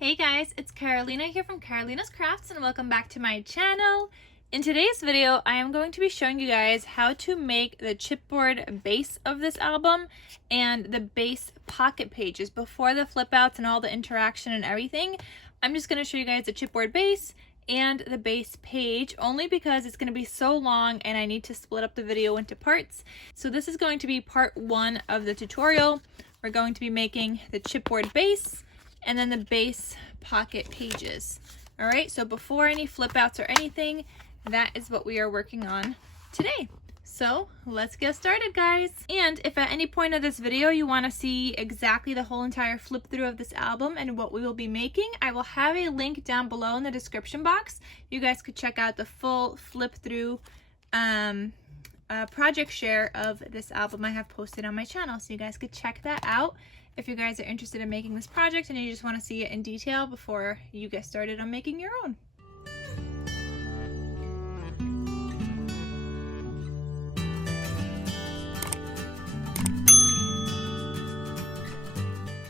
Hey guys, it's Carolina here from KarolinasKrafts and welcome back to my channel. In today's video, I am going to be showing you guys how to make the chipboard base of this album and the base pocket pages before the flip outs and all the interaction and everything. I'm just going to show you guys the chipboard base and the base page only because it's going to be so long and I need to split up the video into parts. So this is going to be part one of the tutorial. We're going to be making the chipboard base and then the base pocket pages. All right, so before any flip outs or anything, that is what we are working on today. So let's get started, guys. And if at any point of this video you want to see exactly the whole entire flip through of this album and what we will be making, I will have a link down below in the description box. You guys could check out the full flip through project share of this album I have posted on my channel, so you guys could check that out if you guys are interested in making this project and you just want to see it in detail before you get started on making your own.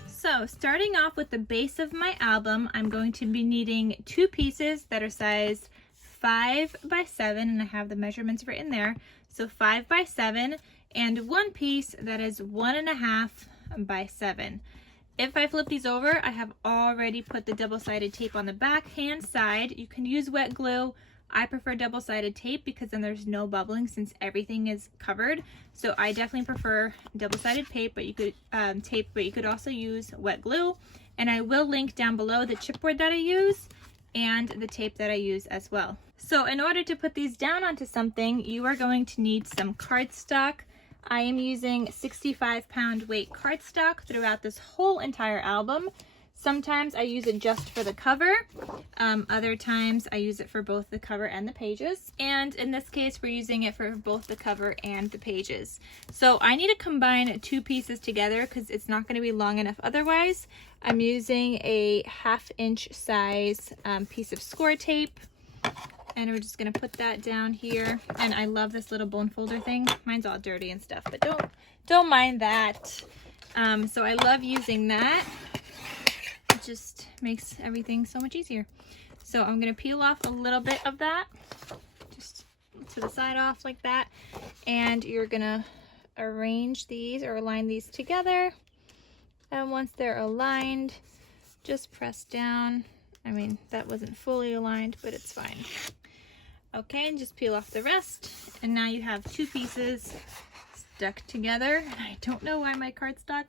So starting off with the base of my album, I'm going to be needing two pieces that are sized 5 by 7, and I have the measurements written there. So 5 by 7, and one piece that is 1.5 by 7. If I flip these over, I have already put the double-sided tape on the back hand side. You can use wet glue. I prefer double-sided tape because then there's no bubbling since everything is covered. So I definitely prefer double-sided tape, but you could also use wet glue. And I will link down below the chipboard that I use and the tape that I use as well. So in order to put these down onto something, you are going to need some cardstock. I am using 65-pound weight cardstock throughout this whole entire album. Sometimes I use it just for the cover. Other times I use it for both the cover and the pages. And in this case, we're using it for both the cover and the pages. So I need to combine two pieces together because it's not going to be long enough otherwise. I'm using a 1/2 inch size piece of score tape. And we're just gonna put that down here. And I love this little bone folder thing. Mine's all dirty and stuff, but don't mind that. So I love using that. It just makes everything so much easier. So I'm gonna peel off a little bit of that, just to the side off like that. And you're gonna arrange these or align these together. And once they're aligned, just press down. I mean, that wasn't fully aligned, but it's fine. Okay, and just peel off the rest. And now you have two pieces stuck together. And I don't know why my cardstock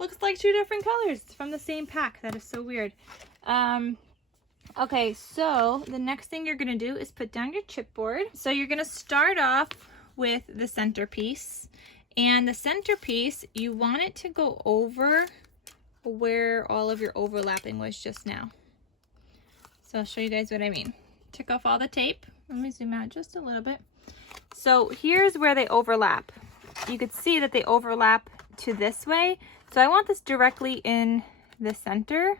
looks like two different colors. It's from the same pack. That is so weird. Okay, so the next thing you're gonna do is put down your chipboard. So you're gonna start off with the centerpiece. And the centerpiece, you want it to go over where all of your overlapping was just now. So I'll show you guys what I mean. Took off all the tape. Let me zoom out just a little bit. So here's where they overlap. You could see that they overlap to this way. So I want this directly in the center.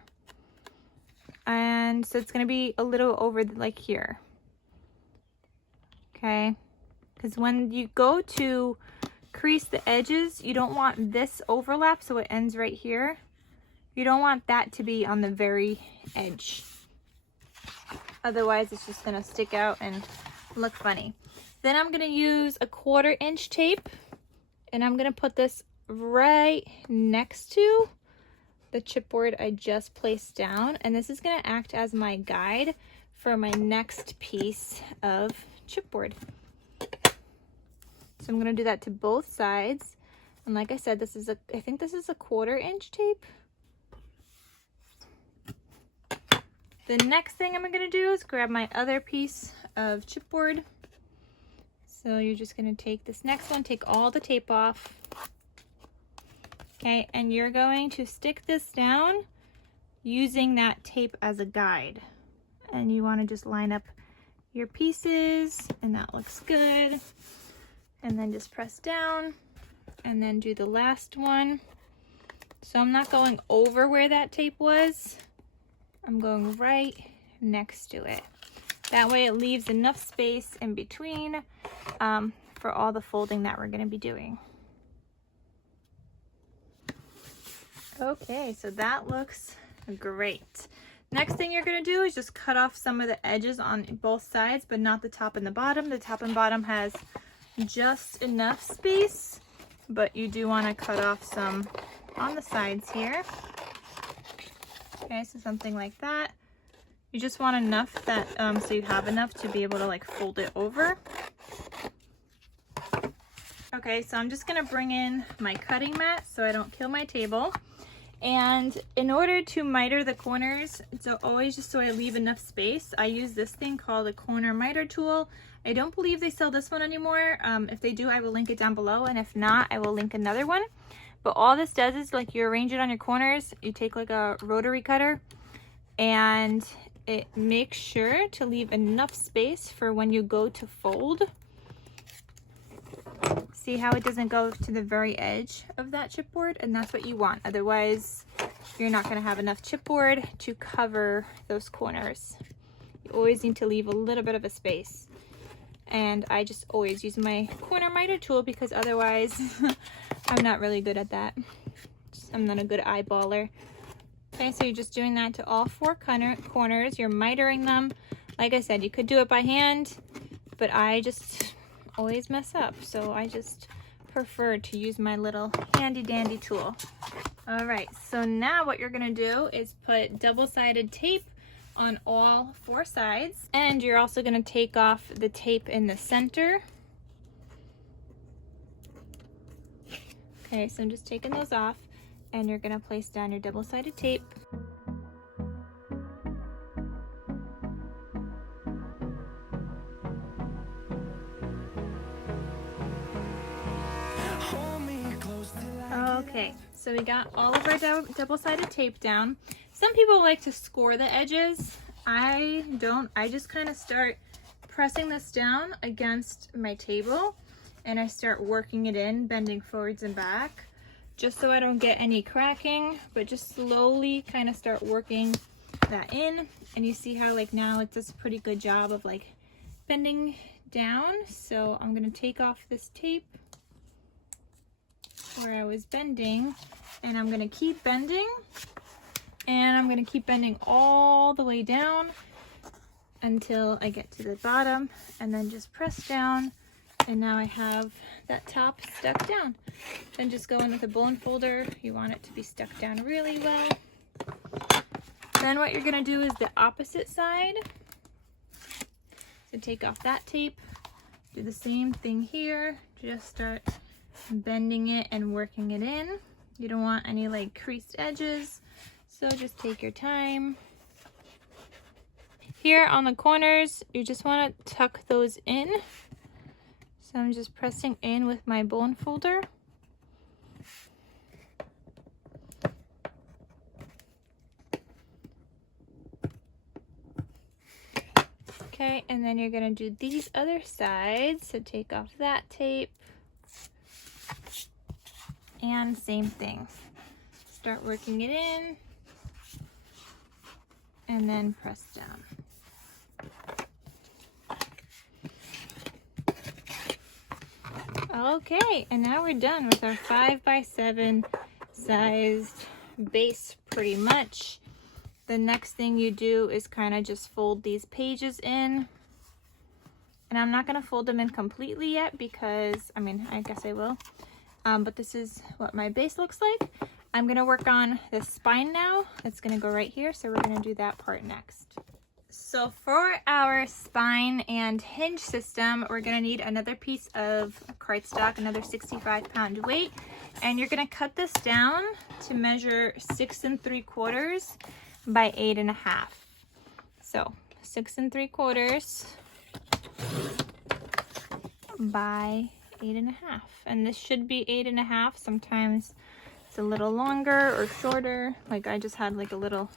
And so it's going to be a little over like here. Okay. Because when you go to crease the edges, you don't want this overlap so it ends right here. You don't want that to be on the very edge. Otherwise, it's just gonna stick out and look funny. Then I'm gonna use a 1/4 inch tape and I'm gonna put this right next to the chipboard I just placed down. And this is gonna act as my guide for my next piece of chipboard. So I'm gonna do that to both sides. And like I said, I think this is a 1/4 inch tape. The next thing I'm going to do is grab my other piece of chipboard. So you're just going to take this next one, take all the tape off. Okay, and you're going to stick this down using that tape as a guide. And you want to just line up your pieces, and that looks good. And then just press down, and then do the last one. So I'm not going over where that tape was. I'm going right next to it. That way it leaves enough space in between for all the folding that we're going to be doing. Okay, so that looks great. Next thing you're going to do is just cut off some of the edges on both sides, but not the top and the bottom. The top and bottom has just enough space, but you do want to cut off some on the sides here. Okay, so something like that. You just want enough that so you have enough to be able to like fold it over. Okay, so I'm just gonna bring in my cutting mat so I don't kill my table. And in order to miter the corners, so always just so I leave enough space, I use this thing called a corner miter tool. I don't believe they sell this one anymore. If they do, I will link it down below, and if not, I will link another one. But all this does is like you arrange it on your corners, you take like a rotary cutter, and it makes sure to leave enough space for when you go to fold. See how it doesn't go to the very edge of that chipboard? And that's what you want. Otherwise, you're not going to have enough chipboard to cover those corners. You always need to leave a little bit of a space. And I just always use my corner miter tool because otherwise I'm not really good at that. I'm not a good eyeballer. Okay, so you're just doing that to all four corners. You're mitering them. Like I said, you could do it by hand, but I just always mess up, so I just prefer to use my little handy dandy tool. All right, so now what you're gonna do is put double-sided tape on all four sides, and you're also gonna take off the tape in the center. Okay, so I'm just taking those off, and you're gonna place down your double-sided tape. Okay, so we got all of our double-sided tape down. Some people like to score the edges. I don't. I just kind of start pressing this down against my table, and I start working it in, bending forwards and back, just so I don't get any cracking, but just slowly kind of start working that in. And you see how like now it does a pretty good job of like bending down. So I'm gonna take off this tape where I was bending, and I'm gonna keep bending, and I'm gonna keep bending all the way down until I get to the bottom, and then just press down, and now I have that top stuck down. Then just go in with a bone folder. You want it to be stuck down really well. Then what you're gonna do is the opposite side. So take off that tape, do the same thing here, just start bending it and working it in. You don't want any like creased edges, so just take your time. Here on the corners, you just want to tuck those in. So I'm just pressing in with my bone folder. Okay, and then you're gonna do these other sides. So take off that tape. And same thing. Start working it in. And then press down. Okay, and now we're done with our 5x7 sized base pretty much. The next thing you do is kind of just fold these pages in. And I'm not going to fold them in completely yet because, I mean, I guess I will. But this is what my base looks like. I'm going to work on the spine now. It's going to go right here, so we're going to do that part next. So for our spine and hinge system, we're going to need another piece of cardstock, another 65-pound weight. And you're going to cut this down to measure 6 3/4 by 8 1/2. So 6 3/4 by 8 1/2, and this should be 8 1/2. Sometimes it's a little longer or shorter. Like I just had like a little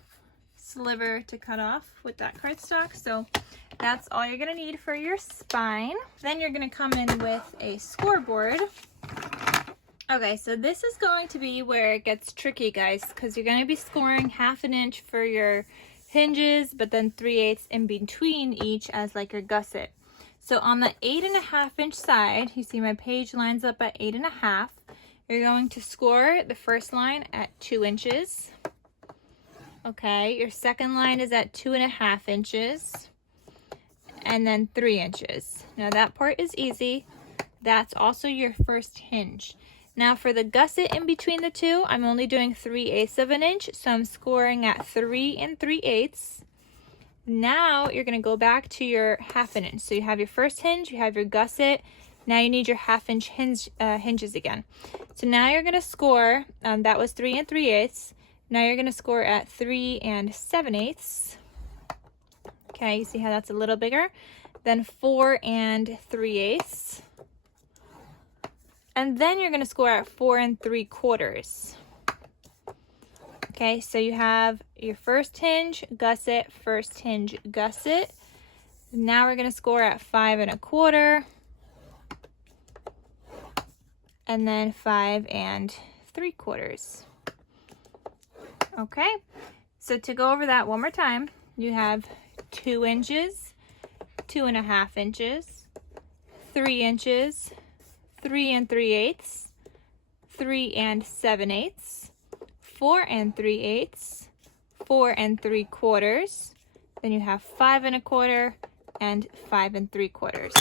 sliver to cut off with that cardstock. So that's all you're gonna need for your spine. Then you're gonna come in with a scoreboard. Okay, so this is going to be where it gets tricky, guys, because you're gonna be scoring 1/2 inch for your hinges, but then 3/8 in between each as like your gusset. So on the 8 1/2 inch side, you see my page lines up at 8 1/2. You're going to score the first line at 2 inches. Okay, your second line is at 2.5 inches, and then 3 inches. Now that part is easy. That's also your first hinge. Now for the gusset in between the two, I'm only doing 3/8 of an inch, so I'm scoring at 3 3/8. Now you're gonna go back to your 1/2 inch. So you have your first hinge, you have your gusset. Now you need your 1/2 inch hinges again. So now you're gonna score, that was 3 3/8. Now you're gonna score at 3 7/8. Okay, you see how that's a little bigger? Then 4 3/8. And then you're gonna score at 4 3/4. Okay, so you have your first hinge, gusset, first hinge, gusset. Now we're gonna score at 5 1/4. And then 5 3/4. Okay, so to go over that one more time, you have 2 inches, 2.5 inches, 3 inches, 3 3/8, 3 7/8, 4 3/8, 4 3/4. Then you have 5 1/4 and 5 3/4.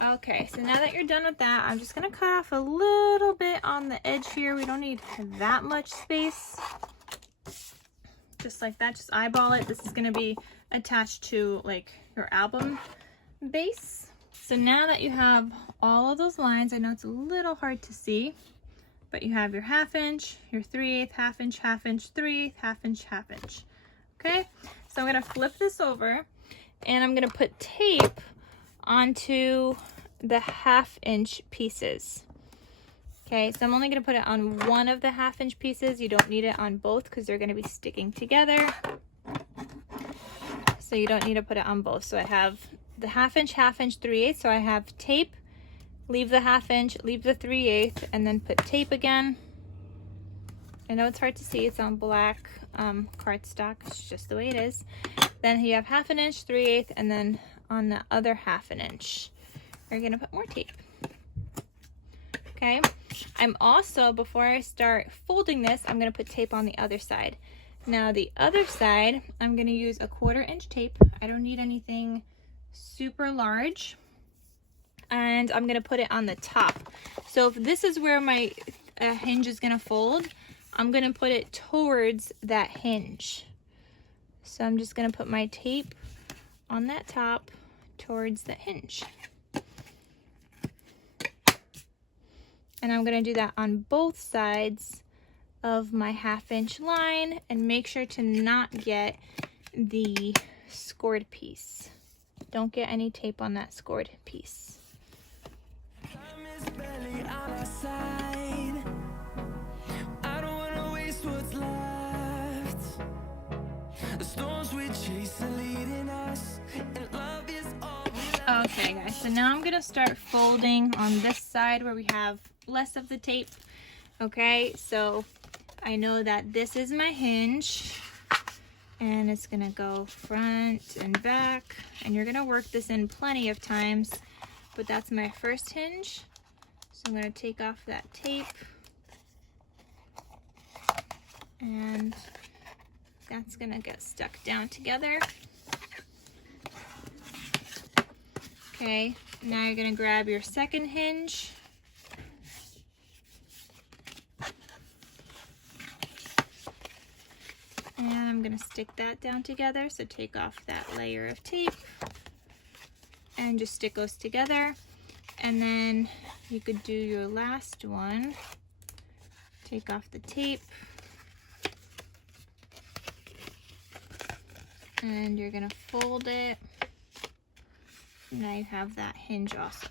Okay, so now that you're done with that, I'm just gonna cut off a little bit on the edge here. We don't need that much space. Just like that, just eyeball it. This is gonna be attached to like your album base. So now that you have all of those lines, I know it's a little hard to see, but you have your 1/2 inch, your 3/8, 1/2 inch, 1/2 inch, 3/8, 1/2 inch, 1/2 inch. Okay, so I'm gonna flip this over and I'm gonna put tape onto the 1/2 inch pieces. Okay, so I'm only gonna put it on one of the 1/2 inch pieces. You don't need it on both because they're gonna be sticking together. So you don't need to put it on both. So I have the 1/2 inch, 1/2 inch, 3/8. So I have tape, leave the 1/2 inch, leave the 3/8, and then put tape again. I know it's hard to see, it's on black cardstock, it's just the way it is. Then you have 1/2 inch, 3/8, and then on the other 1/2 inch, you're gonna put more tape. Okay, I'm also, before I start folding this, I'm gonna put tape on the other side. Now the other side, I'm gonna use a 1/4 inch tape. I don't need anything super large. And I'm gonna put it on the top. So if this is where my hinge is gonna fold, I'm gonna put it towards that hinge. So I'm just gonna put my tape on that top towards the hinge. And I'm gonna do that on both sides of my 1/2 inch line, and make sure to not get the scored piece. Don't get any tape on that scored piece. Okay guys, so now I'm gonna start folding on this side where we have less of the tape. Okay, so I know that this is my hinge and it's gonna go front and back, and you're gonna work this in plenty of times, but that's my first hinge. So I'm gonna take off that tape, and that's gonna get stuck down together. Okay, now you're gonna grab your second hinge. And I'm gonna stick that down together, so take off that layer of tape and just stick those together. And then you could do your last one. Take off the tape. And you're gonna fold it. Now you have that hinge also.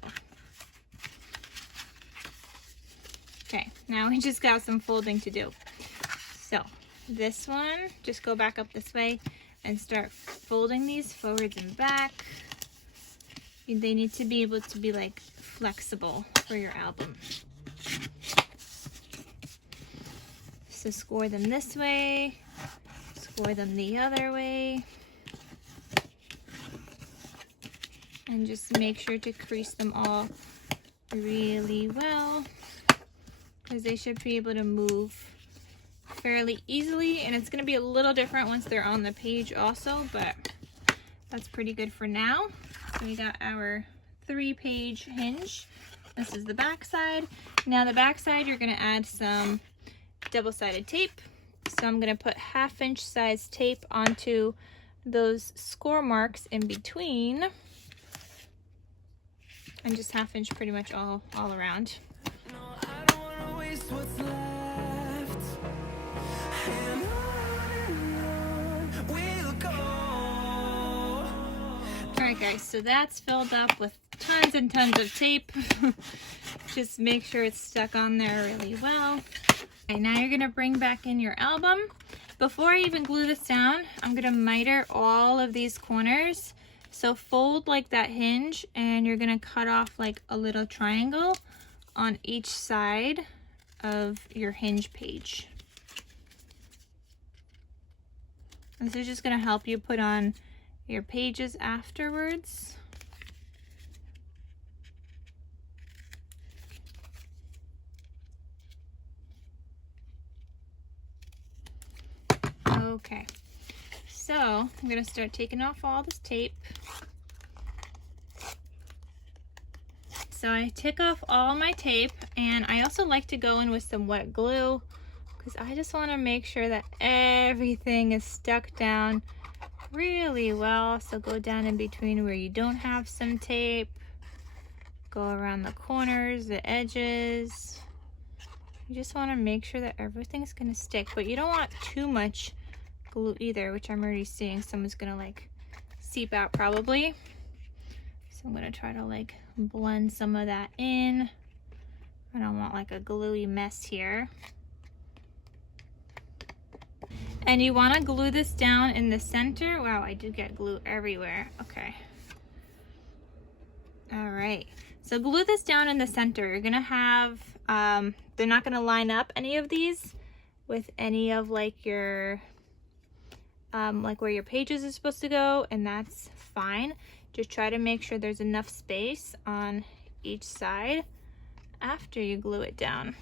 Okay, now we just got some folding to do. So this one, just go back up this way and start folding these forwards and back. They need to be able to be like flexible for your album. So score them this way, score them the other way. And just make sure to crease them all really well, because they should be able to move fairly easily, and it's going to be a little different once they're on the page also, but that's pretty good for now. So we got our 3-page hinge. This is the back side. Now the back side, you're going to add some double-sided tape. So I'm going to put 1/2 inch size tape onto those score marks in between, and just 1/2 inch pretty much all around. Alright guys, so that's filled up with tons and tons of tape. Just make sure it's stuck on there really well. Okay, now you're going to bring back in your album. Before I even glue this down, I'm going to miter all of these corners. So fold like that hinge, and you're going to cut off like a little triangle on each side of your hinge page. This is just going to help you put on your pages afterwards. Okay, so I'm going to start taking off all this tape. So I take off all my tape, and I also like to go in with some wet glue because I just want to make sure that everything is stuck down really well. So go down in between where you don't have some tape, go around the corners, the edges. You just want to make sure that everything's going to stick, but you don't want too much glue either, which I'm already seeing someone's going to like seep out probably. So I'm going to try to like blend some of that in. I don't want like a gluey mess here. And you want to glue this down in the center. Wow, I do get glue everywhere. Okay. All right. So glue this down in the center. You're going to have, they're not going to line up any of these with any of like your, like where your pages are supposed to go, and that's fine. Just try to make sure there's enough space on each side after you glue it down.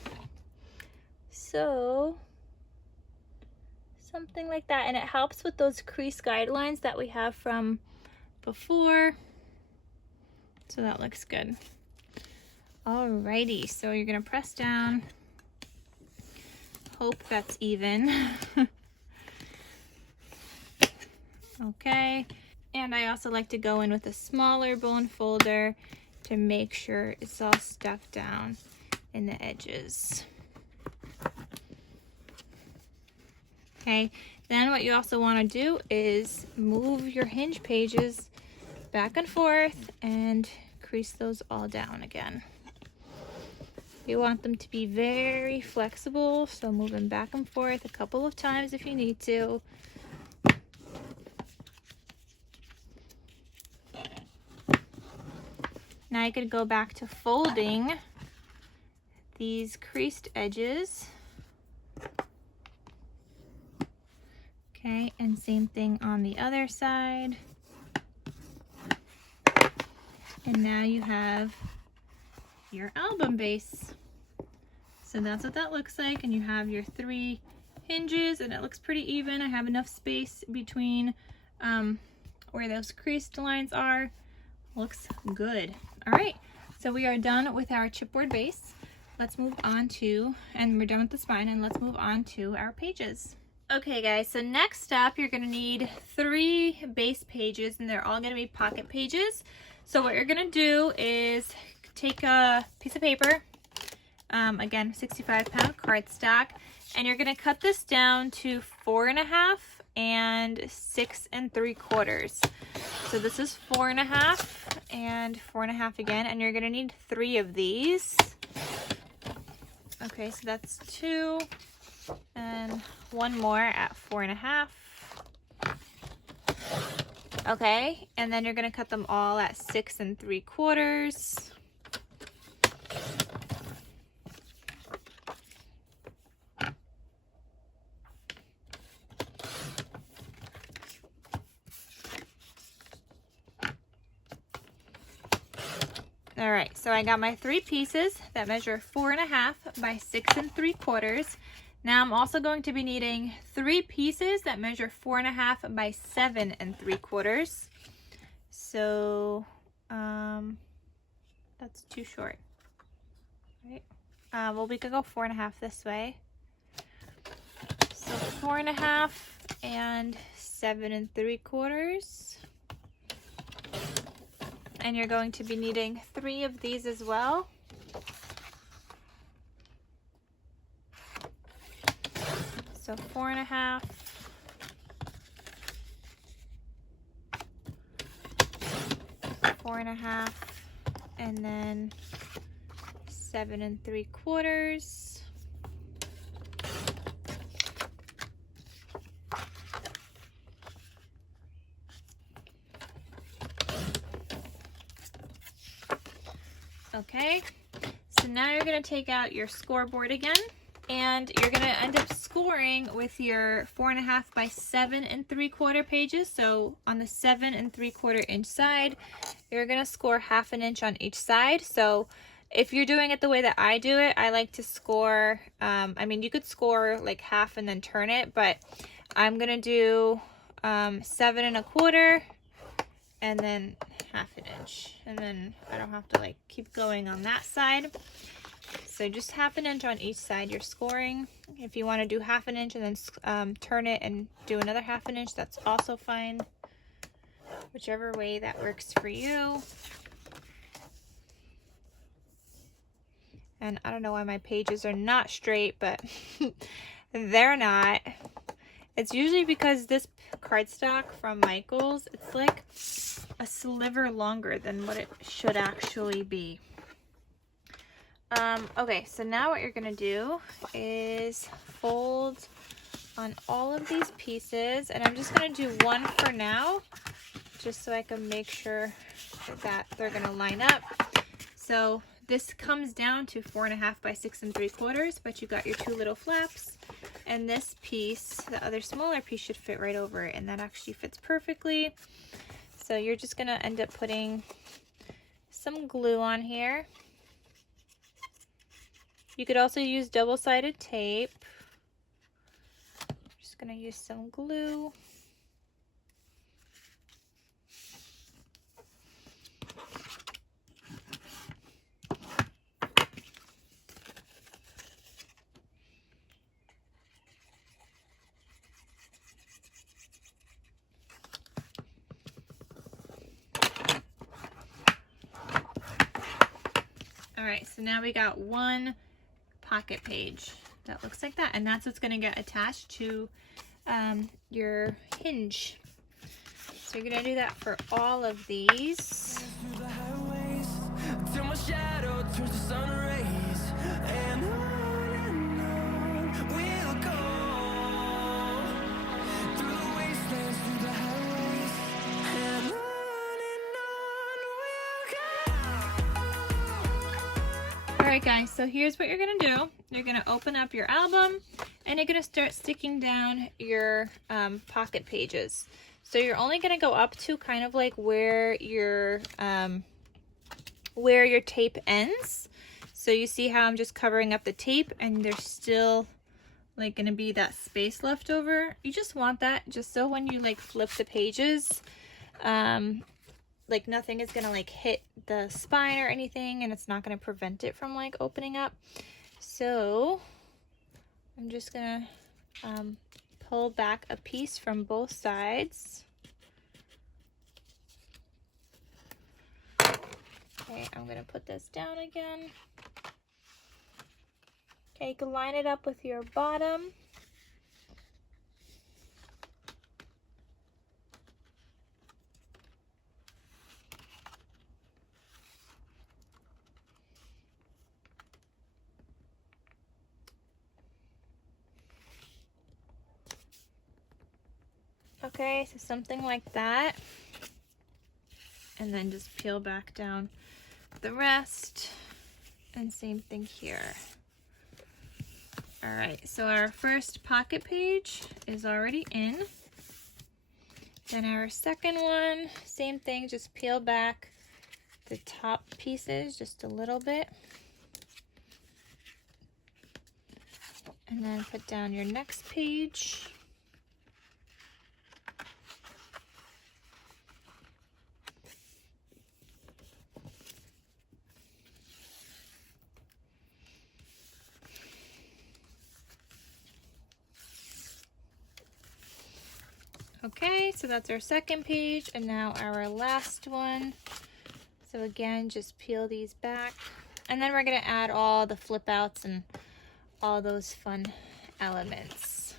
So something like that, and it helps with those crease guidelines that we have from before. So that looks good. Alrighty, so you're gonna press down. Hope that's even. Okay, and I also like to go in with a smaller bone folder to make sure it's all stuck down in the edges. Okay, then what you also want to do is move your hinge pages back and forth and crease those all down again. You want them to be very flexible, so move them back and forth a couple of times if you need to. Now you could go back to folding these creased edges. Okay, and same thing on the other side. And now you have your album base. So that's what that looks like, and you have your 3 hinges, and it looks pretty even. I have enough space between where those creased lines are. Looks good. All right, so we are done with our chipboard base. Let's move on to, and we're done with the spine, and let's move on to our pages. Okay guys, so next up you're gonna need 3 base pages, and they're all gonna be pocket pages. So what you're gonna do is take a piece of paper, again 65-pound cardstock, and you're gonna cut this down to 4.5 and 6 3/4. So this is 4.5 and 4.5 again, and you're gonna need 3 of these. Okay, so that's 2 and 1 more at 4.5. Okay, and then you're gonna cut them all at 6 3/4. All right, so I got my 3 pieces that measure 4.5 by 6 3/4. Now I'm also going to be needing 3 pieces that measure 4.5 by 7 3/4. So that's too short, right? Well, we could go 4.5 this way. So 4.5 and 7 3/4. And you're going to be needing 3 of these as well. So 4.5, 4.5, and then 7 3/4. Okay, so now you're going to take out your scoreboard again, and you're going to end up scoring with your 4.5 by 7 3/4 pages. So on the 7 3/4 inch side, you're going to score 1/2 inch on each side. So if you're doing it the way that I do it, I like to score, I mean, you could score like 1/2 and then turn it, but I'm going to do 7 1/4 and then 1/2 inch, and then I don't have to like keep going on that side. So just 1/2 inch on each side you're scoring. If you want to do 1/2 inch and then turn it and do another 1/2 inch, that's also fine. Whichever way that works for you. And I don't know why my pages are not straight, but they're not. It's usually because this cardstock from Michaels, it's like a sliver longer than what it should actually be. Okay, so now what you're gonna do is fold on all of these pieces, and I'm just gonna do one for now, just so I can make sure that they're gonna line up. So this comes down to 4.5 by 6 3/4, but you got your 2 little flaps, and this piece, the other smaller piece, should fit right over it, and that actually fits perfectly. So you're just gonna end up putting some glue on here. You could also use double-sided tape. Just gonna use some glue. All right, so now we got one pocket page that looks like that, and that's what's going to get attached to your hinge. So you're going to do that for all of these. Alright guys, so here's what you're going to do. You're going to open up your album, and you're going to start sticking down your pocket pages. So you're only going to go up to kind of like where your tape ends. So you see how I'm just covering up the tape, and there's still like going to be that space left over. You just want that just so when you like flip the pages, like nothing is gonna like hit the spine or anything, and it's not gonna prevent it from like opening up. So I'm just gonna pull back a piece from both sides. Okay, I'm gonna put this down again. Okay, you can line it up with your bottom. Okay, so something like that. And then just peel back down the rest. And same thing here. All right, so our first pocket page is already in. Then our second one, same thing, just peel back the top pieces just a little bit. And then put down your next page. Okay, so that's our second page, and now our last one. So again, just peel these back, and then we're gonna add all the flip outs and all those fun elements.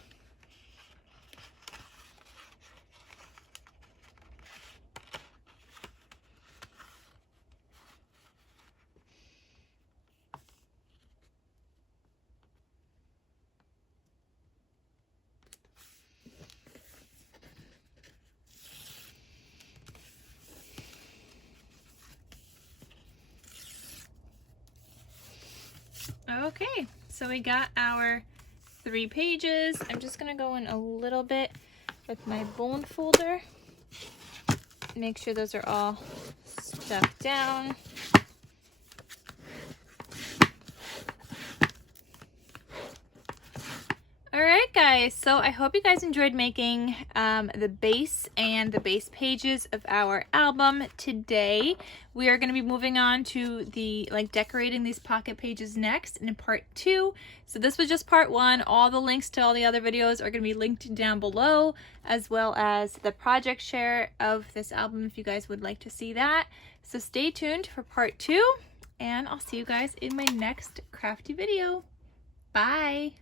Okay, so we got our 3 pages. I'm just gonna go in a little bit with my bone folder. Make sure those are all stuck down. Alright guys, so I hope you guys enjoyed making the base and the base pages of our album today. We are going to be moving on to the decorating these pocket pages next in part 2. So this was just part 1. All the links to all the other videos are going to be linked down below, as well as the project share of this album if you guys would like to see that. So stay tuned for part 2, and I'll see you guys in my next crafty video. Bye!